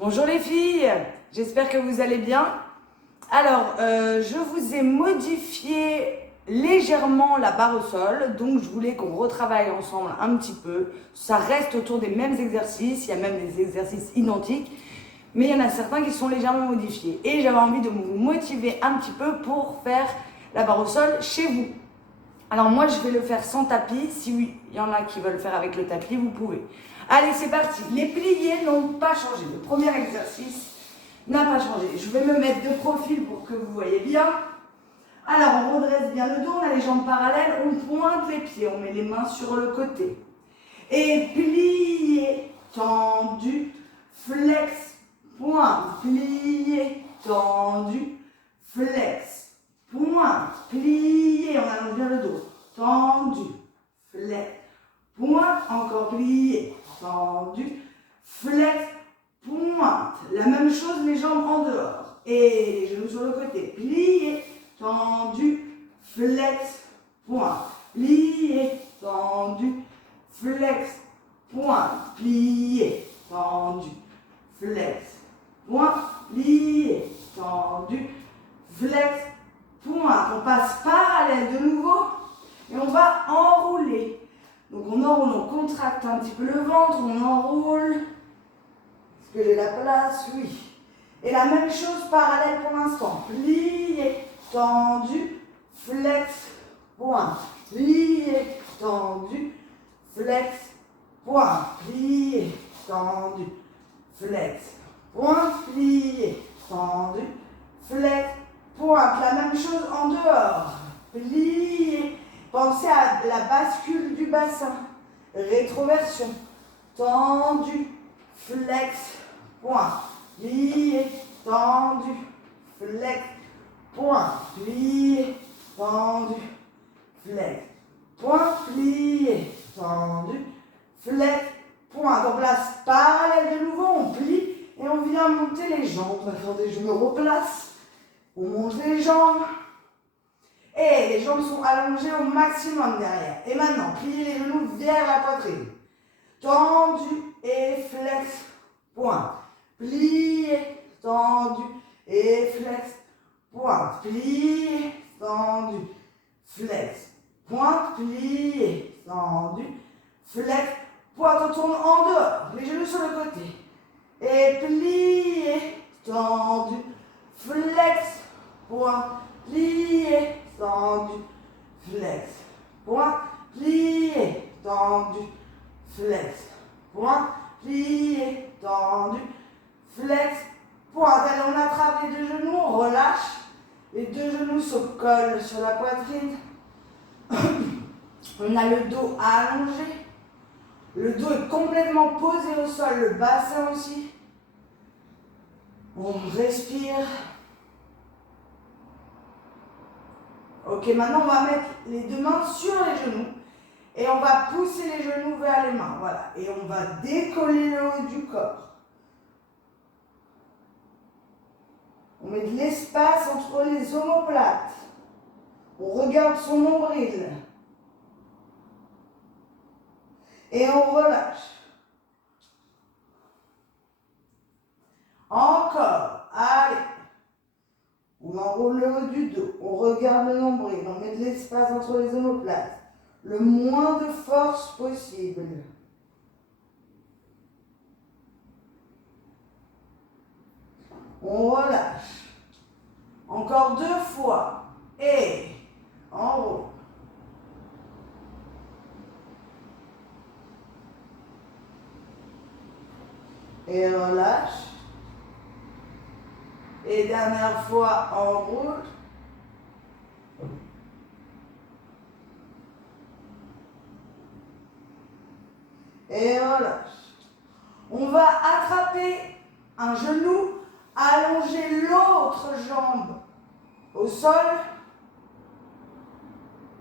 Bonjour les filles, j'espère que vous allez bien. Alors, je vous ai modifié légèrement la barre au sol, donc je voulais qu'on retravaille ensemble un petit peu. Ça reste autour des mêmes exercices, il y a même des exercices identiques, mais il y en a certains qui sont légèrement modifiés. Et j'avais envie de vous motiver un petit peu pour faire la barre au sol chez vous. Alors moi, je vais le faire sans tapis. Si oui, il y en a qui veulent faire avec le tapis, vous pouvez. Allez, c'est parti. Les pliés n'ont pas changé. Le premier exercice n'a pas changé. Je vais me mettre de profil pour que vous voyez bien. Alors, on redresse bien le dos, on a les jambes parallèles, on pointe les pieds, on met les mains sur le côté. Et plié, tendu, flex, pointe, plié, tendu, flex, pointe, plié, on allonge bien le dos, tendu, flex, pointe, encore plié, tendu, flex, pointe. La même chose, les jambes en dehors. Et les genoux sur le côté, plié, tendu, flex, pointe, plié, tendu, flex, pointe, plié, tendu, flex, pointe, plié, tendu, flex, pointe. On passe parallèle de nouveau et on va enrouler. Donc on enroule, on contracte un petit peu le ventre, on enroule. Est-ce que j'ai la place? Oui. Et la même chose parallèle pour l'instant. Plié, tendu, flex, pointe. Plié, tendu, flex, pointe. Plié, tendu, flex, pointe. Plié, tendu, flex, pointe. La même chose en dehors. Plié. Pensez à la bascule du bassin. Rétroversion. Tendu, flex, pointe. Plié, tendu, flex, pointe. Plié, tendu, flex, pointe. Plié, tendu, flex, pointe. On place parallèle de nouveau, on plie et on vient monter les jambes. Attendez, je me replace. On monte les jambes. Et les jambes sont allongées au maximum derrière. Et maintenant, pliez les genoux vers la poitrine. Tendu et flex, pointe. Plié, tendu et flex, pointe. Plié, tendu, flex, pointe. Plié, tendu, flex, pointe. On tourne en dehors, les genoux sur le côté. Et plié, tendu, flex, pointe. Plié, tendu, flex, pointe. Plié, tendu, flex, pointe, plié, tendu, flex, pointe. Allez, on attrape les deux genoux, on relâche. Les deux genoux se collent sur la poitrine. On a le dos allongé. Le dos est complètement posé au sol, le bassin aussi. On respire. Ok, maintenant on va mettre les deux mains sur les genoux. Et on va pousser les genoux vers les mains, voilà. Et on va décoller le haut du corps. On met de l'espace entre les omoplates. On regarde son nombril. Et on relâche. Encore, allez. On enroule le haut du dos. On regarde le nombril. On met de l'espace entre les omoplates. Le moins de force possible. On relâche. Encore 2 fois. Et enroule. Et relâche. Et dernière fois, enroule. Et relâche. On va attraper un genou, allonger l'autre jambe au sol,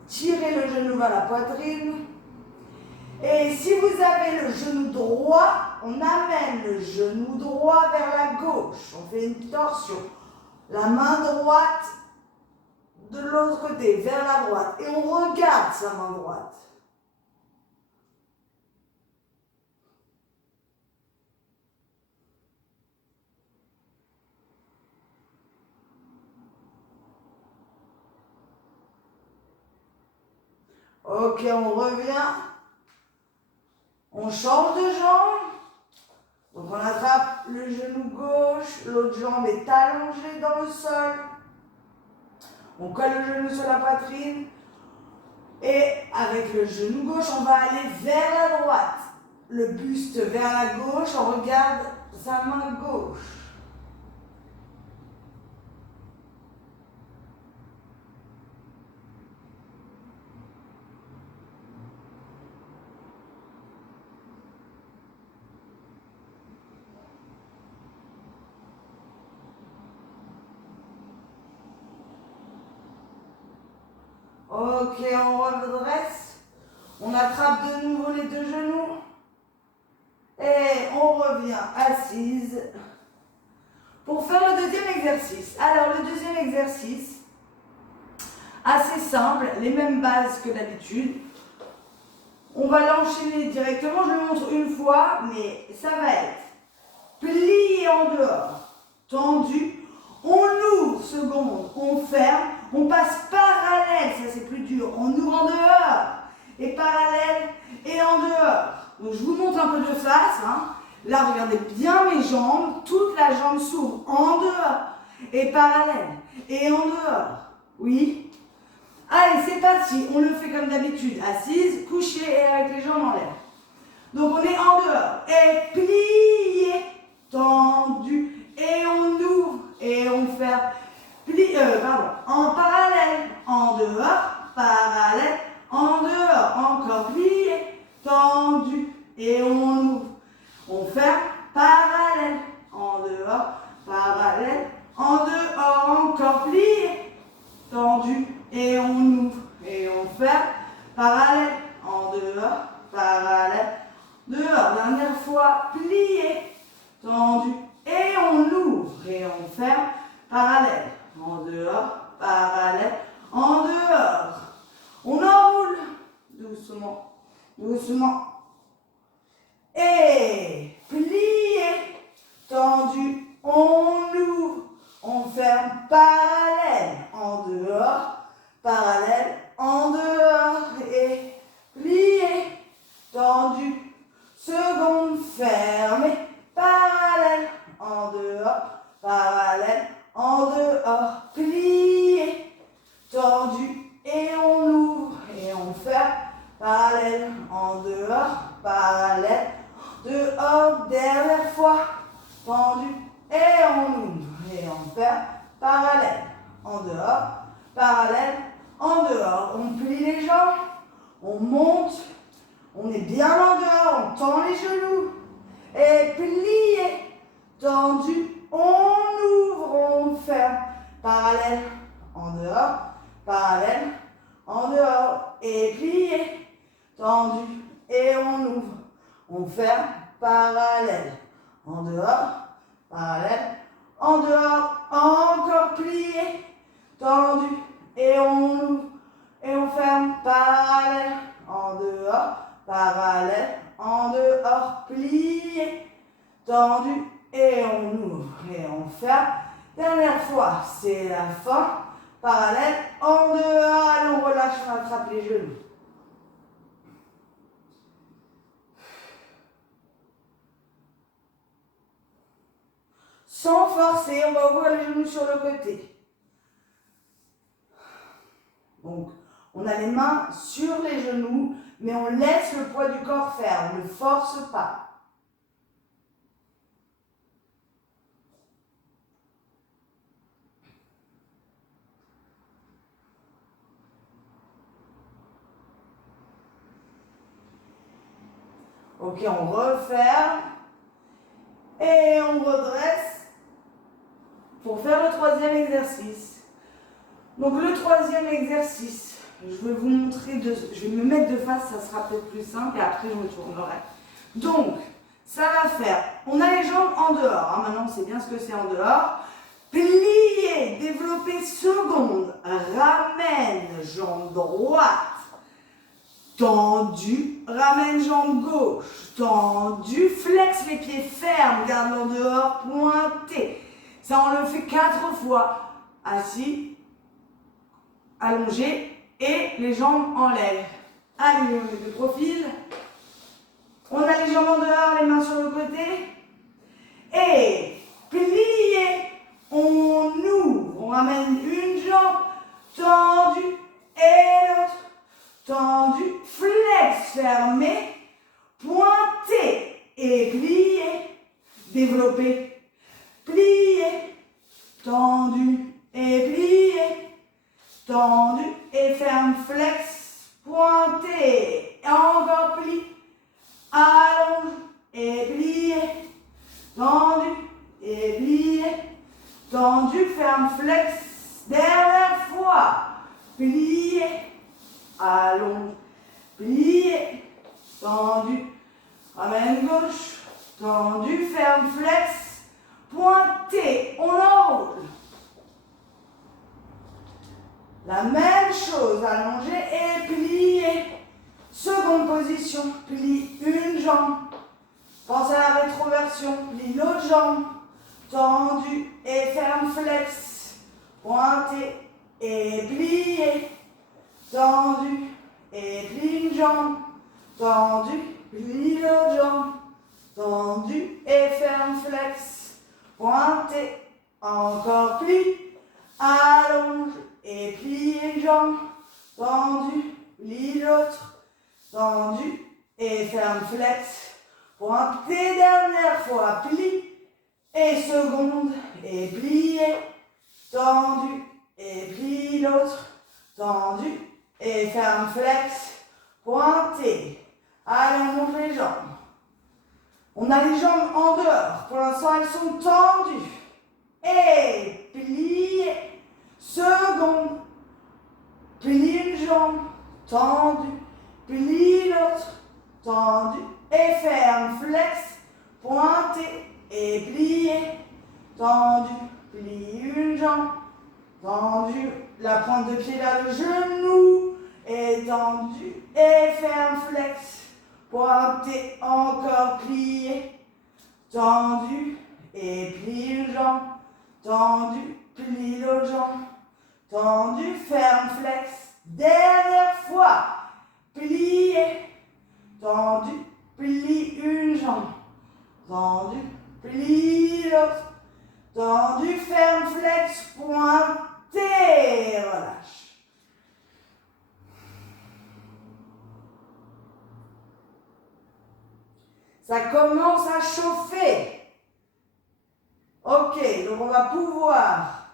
tirer le genou vers la poitrine. Et si vous avez le genou droit, on amène le genou droit vers la gauche. On fait une torsion. La main droite de l'autre côté, vers la droite. Et on regarde sa main droite. Ok, on revient. On change de jambe. Donc on attrape le genou gauche, l'autre jambe est allongée dans le sol. On colle le genou sur la poitrine. Et avec le genou gauche, on va aller vers la droite. Le buste vers la gauche, on regarde sa main gauche. Ok, on redresse. On attrape de nouveau les deux genoux. Et on revient assise. Pour faire le deuxième exercice. Alors, le deuxième exercice, assez simple, les mêmes bases que d'habitude. On va l'enchaîner directement. Je le montre une fois, mais ça va être plié en dehors, tendu. On ouvre, seconde, on ferme. On passe parallèle, ça c'est plus dur. On ouvre en dehors et parallèle et en dehors. Donc je vous montre un peu de face. Là, regardez bien mes jambes. Toute la jambe s'ouvre en dehors et parallèle et en dehors. Oui. Allez, c'est parti. On le fait comme d'habitude. Assise, couchée et avec les jambes en l'air. Donc on est en dehors et plié, tendu et on ouvre et on ferme. En parallèle, en dehors, parallèle, en dehors, encore plié, tendu, et on ouvre. On ferme, parallèle, en dehors, parallèle, en dehors, encore plié, tendu, et on ouvre. Et on ferme, parallèle, en dehors, parallèle, dehors. Dernière fois, plié, tendu, et on ouvre. Et on ferme, parallèle. En dehors, parallèle, en dehors. On enroule doucement, doucement. Et plié, tendu, on ouvre. On ferme, parallèle, en dehors, parallèle, en dehors. Et plié, tendu, seconde, fermée, parallèle, en dehors, parallèle, en dehors, plié, tendu, et on ouvre, et on ferme, parallèle, en dehors, parallèle, dehors, dernière fois, tendu, et on ouvre, et on ferme, parallèle, en dehors, parallèle, en dehors. On plie les jambes, on monte, on est bien en dehors, on tend les genoux, et plié, tendu, on ouvre, on ferme, parallèle, en dehors, parallèle, en dehors, et plié, tendu, et on ouvre, on ferme, parallèle, en dehors, parallèle, en dehors, encore plié, tendu, et on ouvre, et on ferme, parallèle, en dehors, parallèle, en dehors, plié, tendu, et on ouvre, et on ferme. Dernière fois, c'est la fin, parallèle, en dehors, allez, on relâche, on attrape les genoux. Sans forcer, on va ouvrir les genoux sur le côté. Donc, on a les mains sur les genoux, mais on laisse le poids du corps faire, on ne force pas. Ok, on referme et on redresse pour faire le troisième exercice. Donc le troisième exercice, je vais vous montrer, je vais me mettre de face, ça sera peut-être plus simple et après je me tournerai. Donc, ça va faire, on a les jambes en dehors, maintenant on sait bien ce que c'est en dehors. Plier, développer seconde, ramène, jambe droite. Tendu, ramène jambe gauche, tendu, flex les pieds fermes, garde l'en dehors, pointé. Ça, on le fait 4 fois. Assis, allongé et les jambes en l'air. Allez, on met de profil. On a les jambes en dehors, les mains sur le côté. Et plié. On ouvre. On ramène une jambe tendue et l'autre tendue. Flex, fermé. Pointé et plié. Développé. Plié. Tendu et plié. Tendu et ferme. Flex. Pointé. Et encore pli. Allonge et plié. Tendu et plié. Tendu, ferme, flex. Dernière fois. Plié. Allonge. Plié. Tendu. Ramène gauche. Tendu, ferme, flex. Pointé. On enroule. La même chose. Allongé et plié. Seconde position. Plie une jambe. Pense à la rétroversion. Plie l'autre jambe. Tendu et ferme, flex. Pointé et plié. Tendu et plie une jambe. Tendu, plie l'autre jambe. Tendu et ferme, flex. Pointé. Encore plie. Allonge et plie une jambe. Tendu, plie l'autre. Tendu et ferme, flex. Pointé, dernière fois, plie. Et seconde, et plié. Tendu, et plie l'autre. Tendu, et ferme, flex. Pointé. Allez, on monte les jambes. On a les jambes en dehors. Pour l'instant, elles sont tendues. Et plié. Seconde. Plie une jambe. Tendu. Plie l'autre. Tendu. Et ferme. Flex. Pointé. Et plié. Tendu. Plie une jambe. Tendu. La pointe de pied vers le genou. Et tendu. Et ferme. Flex. Pointé. Encore plié. Tendu. Et plie une jambe. Tendu. Plie l'autre jambe. Tendu. Ferme. Flex. Dernière fois. Plié. Tendu. Plie une jambe. Tendu. Plie l'autre. Tendu. Ferme. Flex. Pointé. Relâche. Ça commence à chauffer. Ok, donc on va pouvoir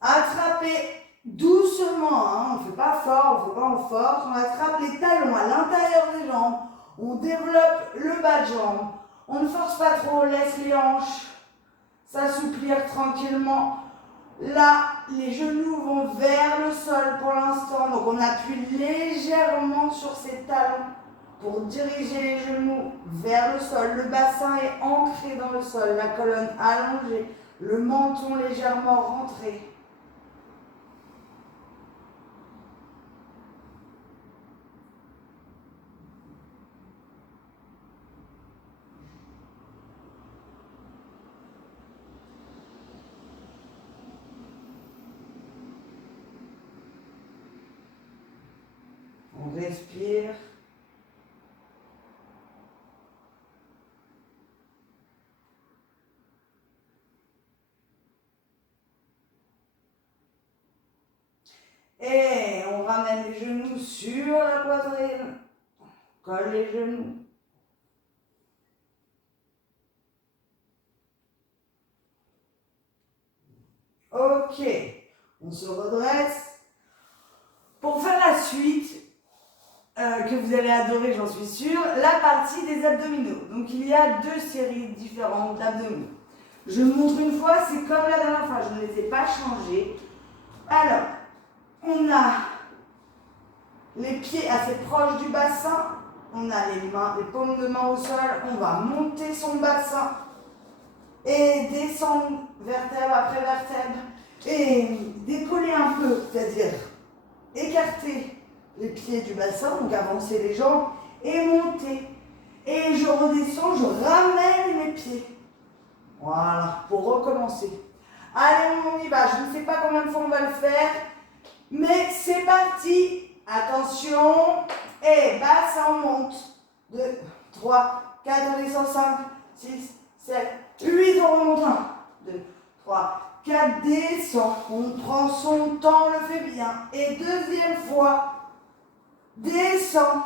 attraper doucement, hein, on ne fait pas fort, on ne fait pas en force, on attrape les talons à l'intérieur des jambes, on développe le bas de jambe, on ne force pas trop, on laisse les hanches s'assouplir tranquillement. Là, les genoux vont vers le sol pour l'instant, donc on appuie légèrement sur ses talons pour diriger les genoux vers le sol. Le bassin est ancré dans le sol, la colonne allongée, le menton légèrement rentré. On respire. Et on ramène les genoux sur la poitrine. Colle les genoux. Ok. On se redresse. Pour faire la suite, que vous allez adorer, j'en suis sûre, la partie des abdominaux. Donc il y a deux séries différentes d'abdominaux. Je vous montre une fois, c'est comme la dernière fois, je ne les ai pas changés. Alors, on a les pieds assez proches du bassin, on a les mains, les paumes de main au sol, on va monter son bassin et descendre vertèbre après vertèbre et décoller un peu, c'est-à-dire écarter les pieds du bassin, donc avancer les jambes et monter. Et je redescends, je ramène mes pieds. Voilà, pour recommencer. Allez, on y va. Je ne sais pas combien de fois on va le faire, mais c'est parti. Attention. Et bas, ça on monte. 2, 3, 4, on descend 5, 6, 7, 8, on remonte 1, 2, 3, 4, descend. On prend son temps, on le fait bien. Et deuxième fois, descend.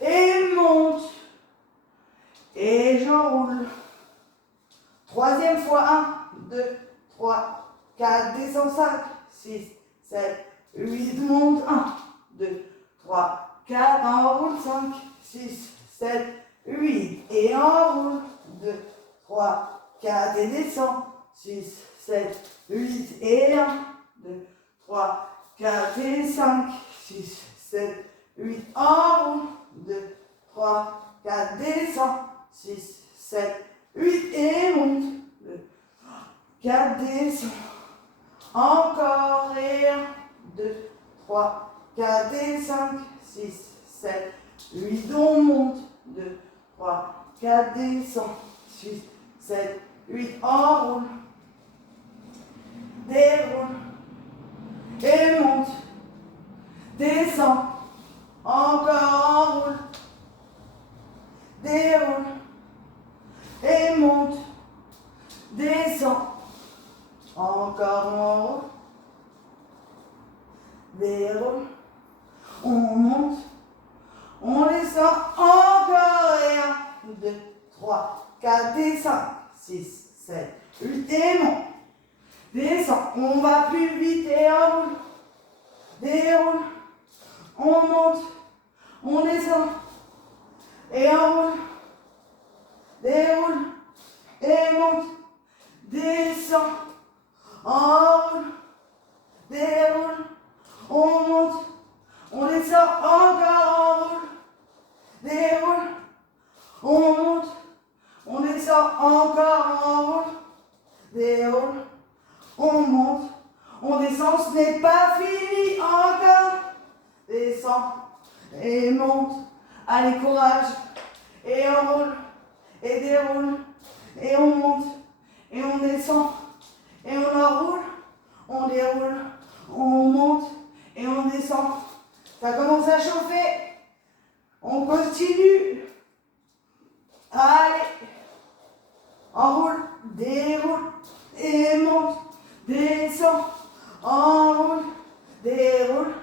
Et monte. Et j'enroule. Troisième fois, 1, 2, 3, 4, descend 5, 6, 7, 8, monte 1, 2, 3, 4, enroule 5, 6, 7, 8, et enroule 2, 3, 4, et descend 6, 7, 8, et 1, 2, 3, 4, et 5, 6, 7, 8, enroule 2, 3, 4, descend 6, 7, 8, et monte 2, 4, descend. Encore, et 1, 2, 3, 4 et 5, 6, 7, 8, on monte, 2, 3, 4, descend, 6, 7, 8, enroule, déroule, et monte, descend, encore enroule, déroule, et monte, descend, encore enroule, déroule, on monte, on descend, encore, et 1, 2, 3, 4 et 5, 6, 7, 8 et monte, descend, on va plus vite et enroule, déroule, on monte, on descend, et enroule, déroule, et monte, descend, enroule, déroule, on monte, on descend, encore enroule, déroule, on monte, on descend, encore enroule, déroule, on monte, on descend, ce n'est pas fini, encore, descend, et monte, allez courage, et enroule, et déroule, et on monte, et on descend, et on enroule, on déroule, on monte, et on descend. Ça commence à chauffer. On continue. Allez. Enroule, déroule, et monte, descend, enroule, déroule,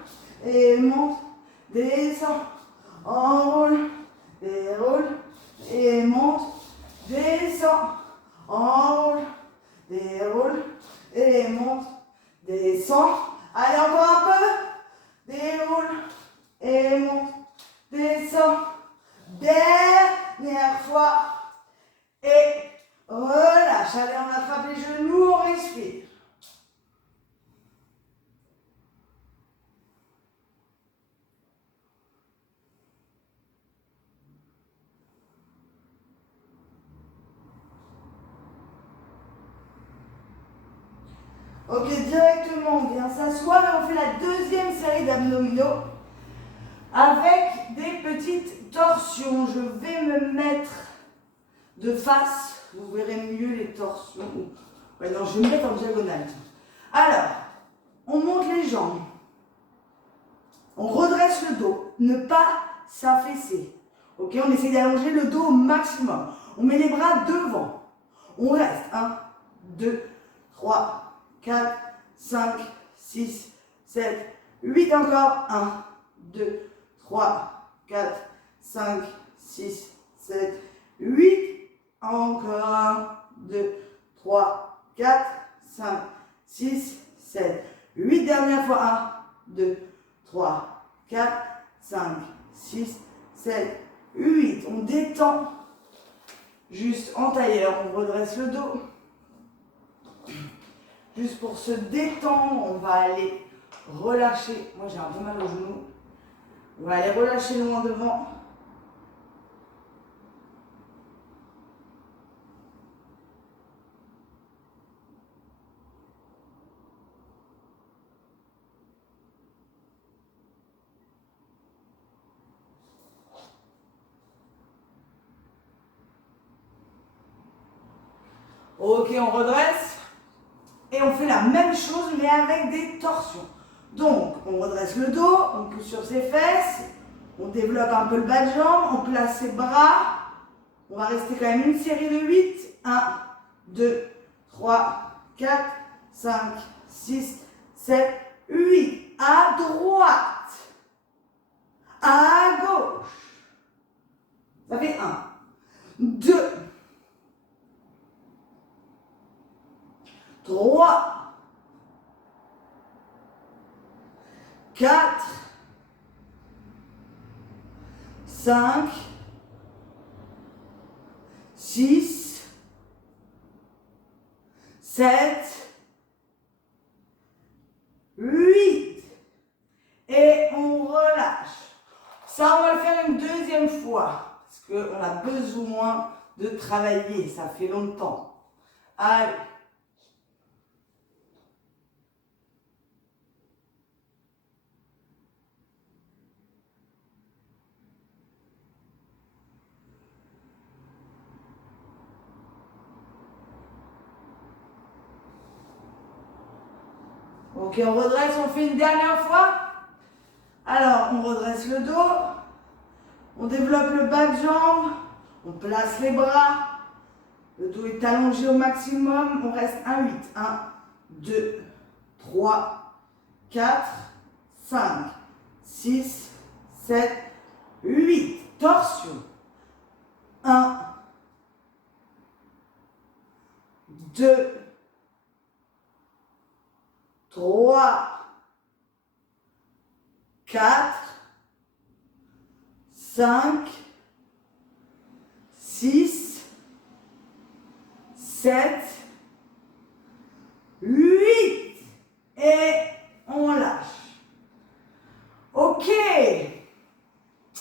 et monte, descend, enroule, déroule, et monte, descend, enroule, déroule, et monte, descend. Allez, encore un peu. Déroule, et monte, descend. Dernière fois. Et relâche. Allez, on attrape les genoux, on respire. Ok, directement, on vient s'asseoir et on fait la deuxième série d'abdominaux avec des petites torsions. Je vais me mettre de face, vous verrez mieux les torsions. Ouais, non, je vais me mettre en diagonale. Alors, on monte les jambes, on redresse le dos, ne pas s'affaisser. Ok, on essaie d'allonger le dos au maximum. On met les bras devant. On reste 1, 2, 3, 4, 5, 6, 7, 8 encore. 1, 2, 3, 4, 5, 6, 7, 8. Encore 1, 2, 3, 4, 5, 6, 7, 8. Dernière fois. 1, 2, 3, 4, 5, 6, 7, 8. On détend. Juste en tailleur, on redresse le dos. Juste pour se détendre, on va aller relâcher. Moi, j'ai un peu mal au genou. On va aller relâcher loin devant. Ok, on redresse. Et on fait la même chose, mais avec des torsions. Donc, on redresse le dos, on pousse sur ses fesses, on développe un peu le bas de jambe, on place ses bras. On va rester quand même une série de 8. 1, 2, 3, 4, 5, 6, 7, 8. À droite. À gauche. Ça fait 1, 2, 3, 4, 5, 6, 7, 8. Et on relâche. Ça, on va le faire une deuxième fois. Parce qu'on a besoin de travailler. Ça fait longtemps. Allez. Ok, on redresse, on fait une dernière fois. Alors, on redresse le dos. On développe le bas de jambe. On place les bras. Le dos est allongé au maximum. On reste 1, 8. 1, 2, 3, 4, 5, 6, 7, 8. Torsion. 1, 2, 3, 4, 5, 6, 7, 8. Et on lâche. Ok.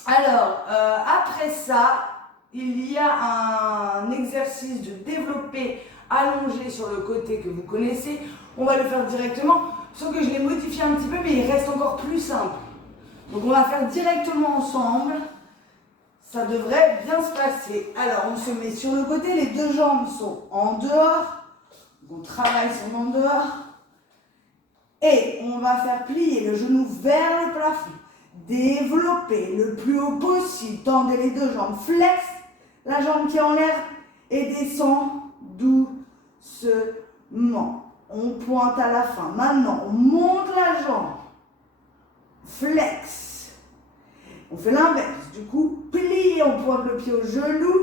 Alors, après ça, il y a un exercice de développé allongé sur le côté que vous connaissez. On va le faire directement, sauf que je l'ai modifié un petit peu, mais il reste encore plus simple. Donc on va faire directement ensemble. Ça devrait bien se passer. Alors on se met sur le côté, les deux jambes sont en dehors. On travaille son en dehors. Et on va faire plier le genou vers le plafond. Développer le plus haut possible. Tendez les deux jambes. Flex la jambe qui est en l'air et descend doucement. On pointe à la fin. Maintenant, on monte la jambe. Flex. On fait l'inverse. Du coup, plie, on pointe le pied au genou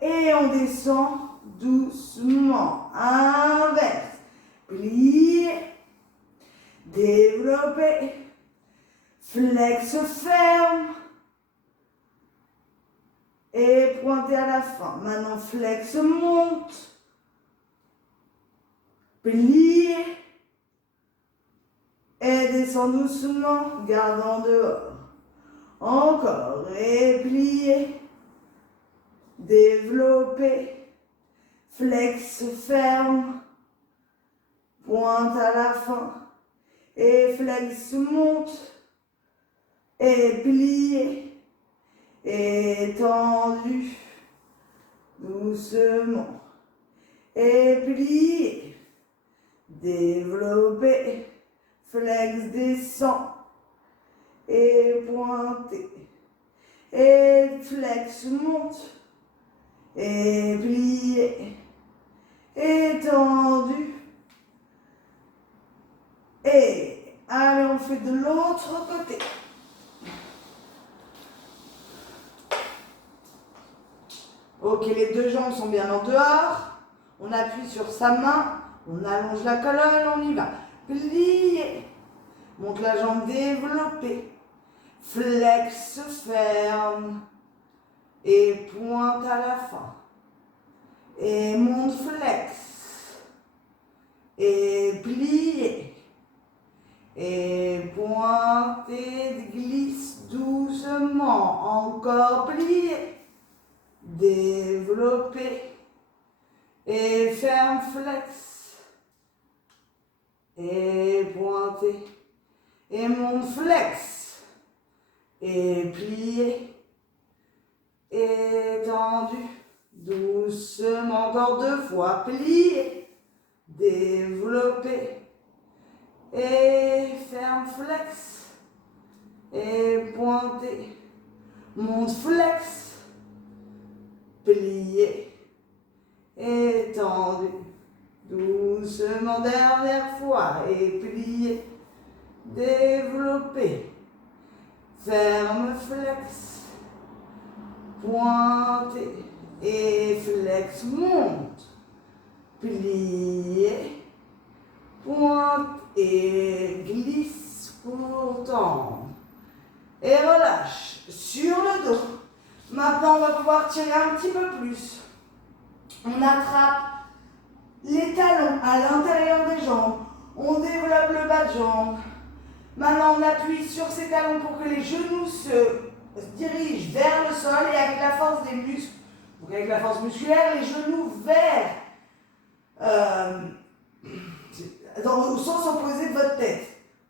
et on descend doucement. Inverse. Plie. Développer. Flex ferme. Et pointer à la fin. Maintenant, flex monte. Plier. Et descend doucement. Garde en dehors. Encore. Et plier. Développer. Flex ferme. Pointe à la fin. Et flex monte. Et plier. Étendu, doucement, et plié, développé, flex descend, et pointé, et flex monte, et plié, étendu, et allez, on fait de l'autre côté. Ok, les deux jambes sont bien en dehors. On appuie sur sa main. On allonge la colonne, on y va. Plier. Monte la jambe développée. Flex ferme. Et pointe à la fin. Et monte flex. Et plier. Et pointe et glisse doucement. Encore plier. Développer et ferme flex et pointer et monte flex et plier étendu doucement encore deux fois plier développer et ferme, flex, et pointé, monte, flex, plié, étendu, doucement, dernière fois, et plié, développé, ferme, flex, pointé, et flex, monte, plié, pointe et glisse pour tendre. Et relâche sur le dos. Maintenant, on va pouvoir tirer un petit peu plus. On attrape les talons à l'intérieur des jambes. On développe le bas de jambe. Maintenant, on appuie sur ces talons pour que les genoux se dirigent vers le sol et avec la force des muscles, donc avec la force musculaire, les genoux vers au sens opposé de votre tête,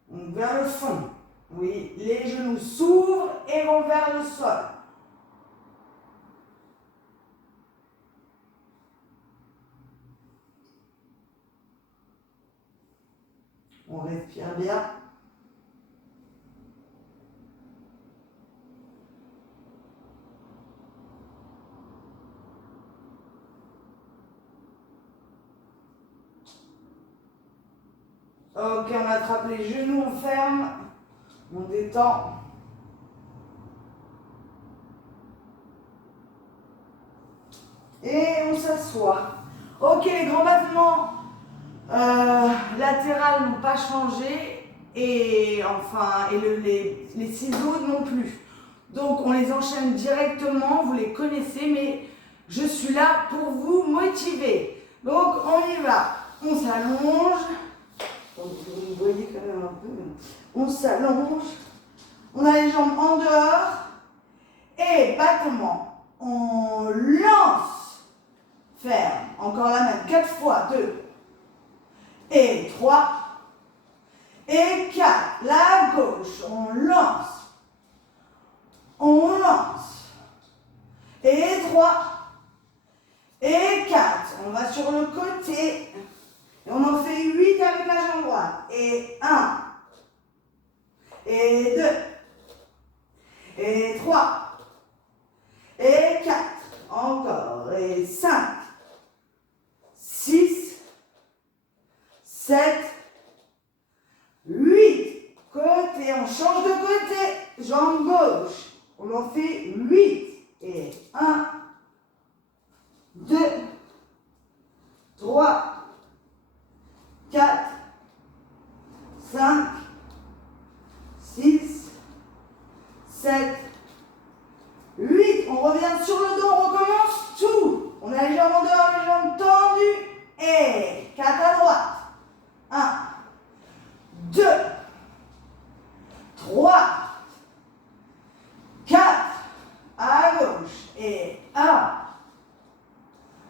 donc vers le fond. Oui, les genoux s'ouvrent et vont vers le sol. On respire bien. Ok, on attrape les genoux, on ferme, on détend. Et on s'assoit. Ok, les grands battements latérales n'ont pas changé et enfin les ciseaux non plus. Donc on les enchaîne directement, vous les connaissez, mais je suis là pour vous motiver. Donc on y va. On s'allonge. Vous voyez quand même un peu. On s'allonge. On a les jambes en dehors. Et battement. On lance. Ferme. Encore la même. 4 fois. 2. Et 3. Et 4. La gauche. On lance. On lance. Et 3. Et 4. On va sur le côté. Et on en fait 8 avec la jambe droite. Et 1. Et 2. Et 3. Et 4. Encore. Et 5. 6. 7. 8. Côté. On change de côté. Jambe gauche. On en fait 8. Et 1. 2. 3. 4, 5, 6, 7, 8. On revient sur le dos, on recommence tout. On a les jambes en dehors, les jambes tendues. Et 4 à droite. 1, 2, 3, 4 à gauche. Et 1,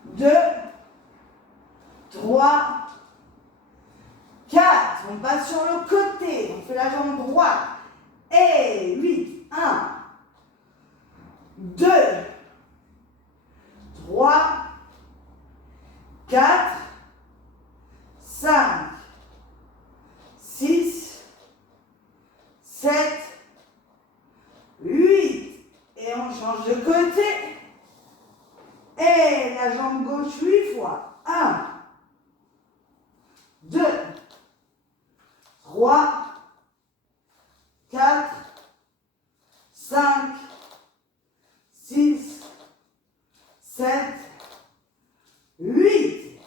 2, 3, 4, on passe sur le côté, on fait la jambe droite, et 8, 1, 2, 3, 4, 5, 6, 7, 8, et on change de côté, et la jambe gauche 8 fois, 1, 2, 3, 4, 5, 6, 7, 8.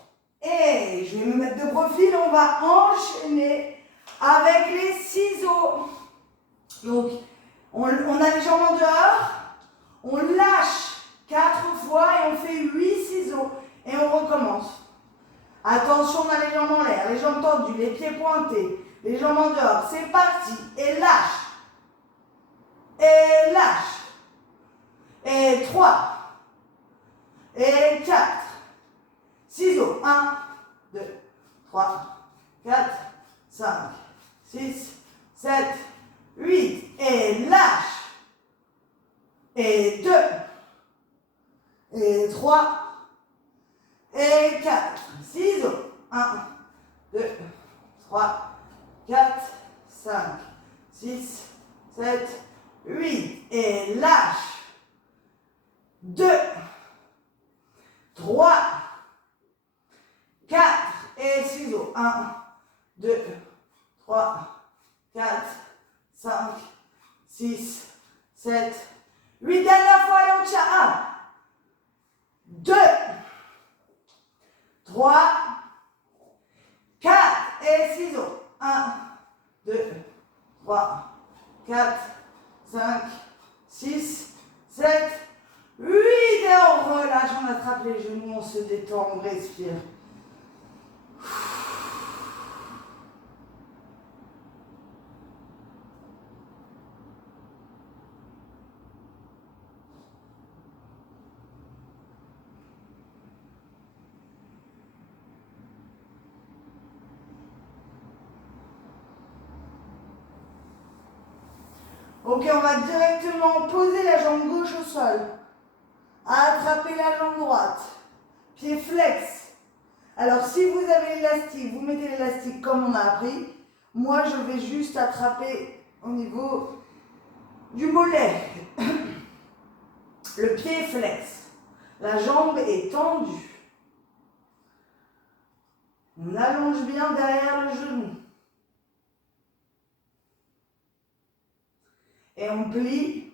Et je vais me mettre de profil, on va enchaîner avec les ciseaux. Donc, on a les jambes en dehors, on lâche 4 fois et on fait 8 ciseaux. Et on recommence. Attention, on a les jambes en l'air, les jambes tendues, les pieds pointés, les jambes en dehors. C'est parti. Et lâche. Et lâche. Et 3. Et 4. Ciseaux. 1, 2, 3, 4, 5, 6, 7, 8. Et lâche. Et 2. Et 3. Et 4. Ciseaux. 1, 2, 3, 4, 5, 6, 7, 8. Et lâche. 2, 3, 4. Et ciseaux. 1, 2, 3, 4, 5, 6, 7, 8. Dernière fois, allez, on tient. 1, 2, 3, 4. Et ciseaux. 1, 2, 3, 4, 5, 6, 7, 8. Et on relâche, on attrape les genoux, on se détend, on respire. Ok, on va directement poser la jambe gauche au sol. Attraper la jambe droite. Pied flex. Alors, si vous avez l'élastique, vous mettez l'élastique comme on a appris. Moi, je vais juste attraper au niveau du mollet. Le pied est flex. La jambe est tendue. On allonge bien derrière le genou. Et on plie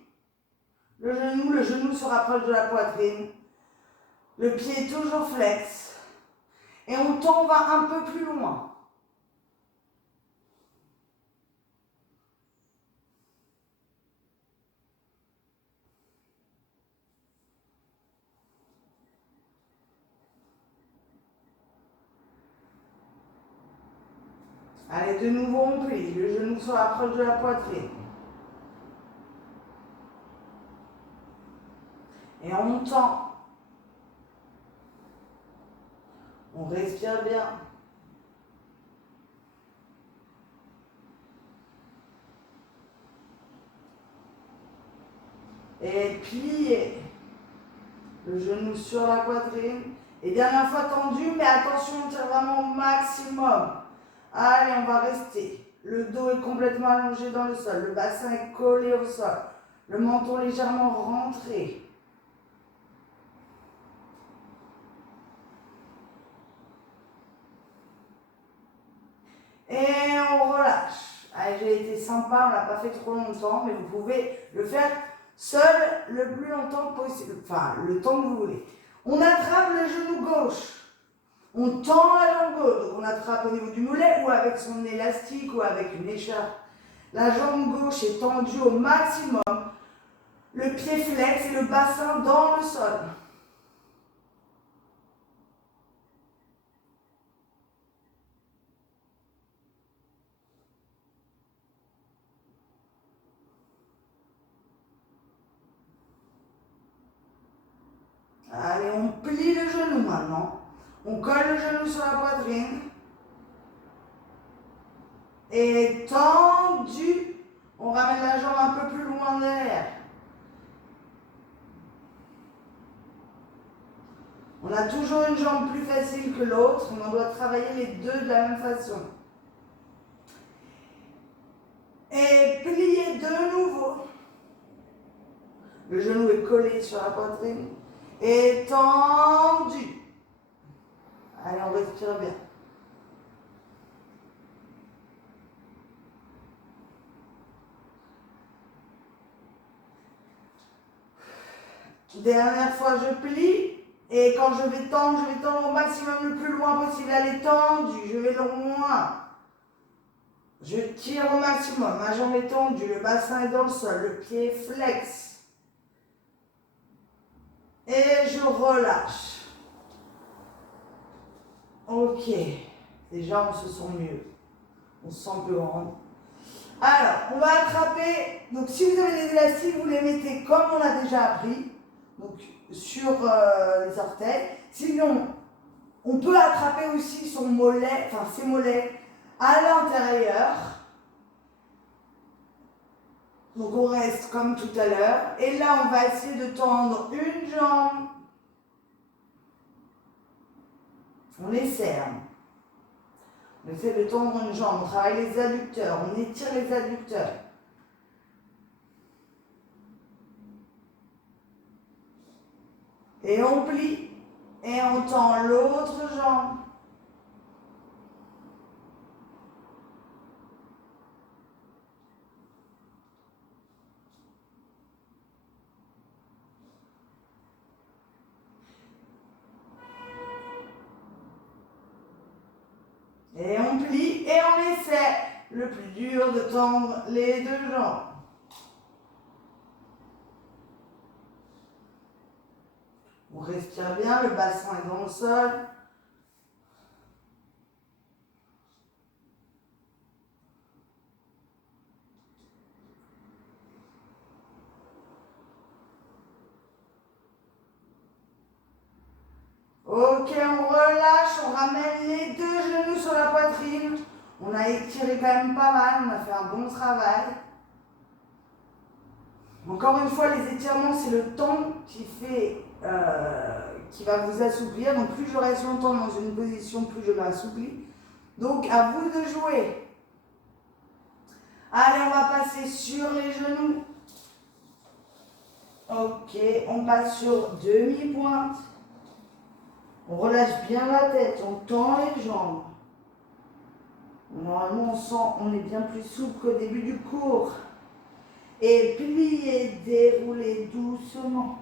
le genou se rapproche de la poitrine. Le pied est toujours flex. Et on tend, on va un peu plus loin. Allez, de nouveau on plie. Le genou se rapproche de la poitrine. Et on tend. On respire bien. Et plier. Le genou sur la poitrine. Et dernière fois tendu, mais attention, on tire vraiment au maximum. Allez, on va rester. Le dos est complètement allongé dans le sol. Le bassin est collé au sol. Le menton légèrement rentré. Et on relâche. Allez, j'ai été sympa, on l'a pas fait trop longtemps, mais vous pouvez le faire seul le plus longtemps possible. Enfin, le temps que vous voulez. On attrape le genou gauche. On tend la jambe gauche. Donc on attrape au niveau du mollet ou avec son élastique ou avec une écharpe. La jambe gauche est tendue au maximum. Le pied flex et le bassin dans le sol. Allez, on plie le genou maintenant. On colle le genou sur la poitrine. Et tendu. On ramène la jambe un peu plus loin derrière. On a toujours une jambe plus facile que l'autre, mais on doit travailler les deux de la même façon. Et plier de nouveau. Le genou est collé sur la poitrine. Et tendu. Allez, on respire bien. Dernière fois, je plie. Et quand je vais tendre au maximum le plus loin possible. Elle est tendue, je vais loin. Je tire au maximum, ma jambe est tendue, le bassin est dans le sol, le pied est flex. Et je relâche. Ok, déjà on se sent mieux, on se sent plus grande. Alors, on va attraper, donc si vous avez des élastiques, vous les mettez comme on a déjà appris, donc sur les orteils. Sinon, on peut attraper aussi son mollet, enfin ses mollets à l'intérieur. Donc on reste comme tout à l'heure. Et là, on va essayer de tendre une jambe. On les serre. On essaie de tendre une jambe, on travaille les adducteurs, on étire les adducteurs. Et on plie, et on tend l'autre jambe. Et on plie et on essaie, le plus dur, de tendre les deux jambes. On respire bien, le bassin est dans le sol. Ok, on relâche, on ramène les deux genoux sur la poitrine. On a étiré quand même pas mal, on a fait un bon travail. Encore une fois, les étirements, c'est le temps qui va vous assouplir. Donc plus je reste longtemps dans une position, plus je m'assouplis. Donc à vous de jouer. Allez, on va passer sur les genoux. Ok, on passe sur demi-pointe. On relâche bien la tête, on tend les jambes. Normalement, on sent on est bien plus souple qu'au début du cours. Et pliez, déroulez doucement.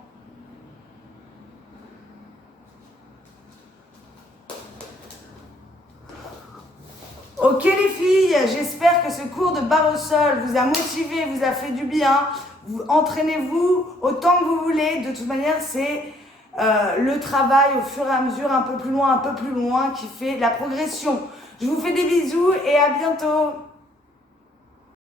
Ok les filles, j'espère que ce cours de barre au sol vous a motivé, vous a fait du bien. Entraînez-vous autant que vous voulez. De toute manière, c'est le travail au fur et à mesure, un peu plus loin, qui fait la progression. Je vous fais des bisous et à bientôt.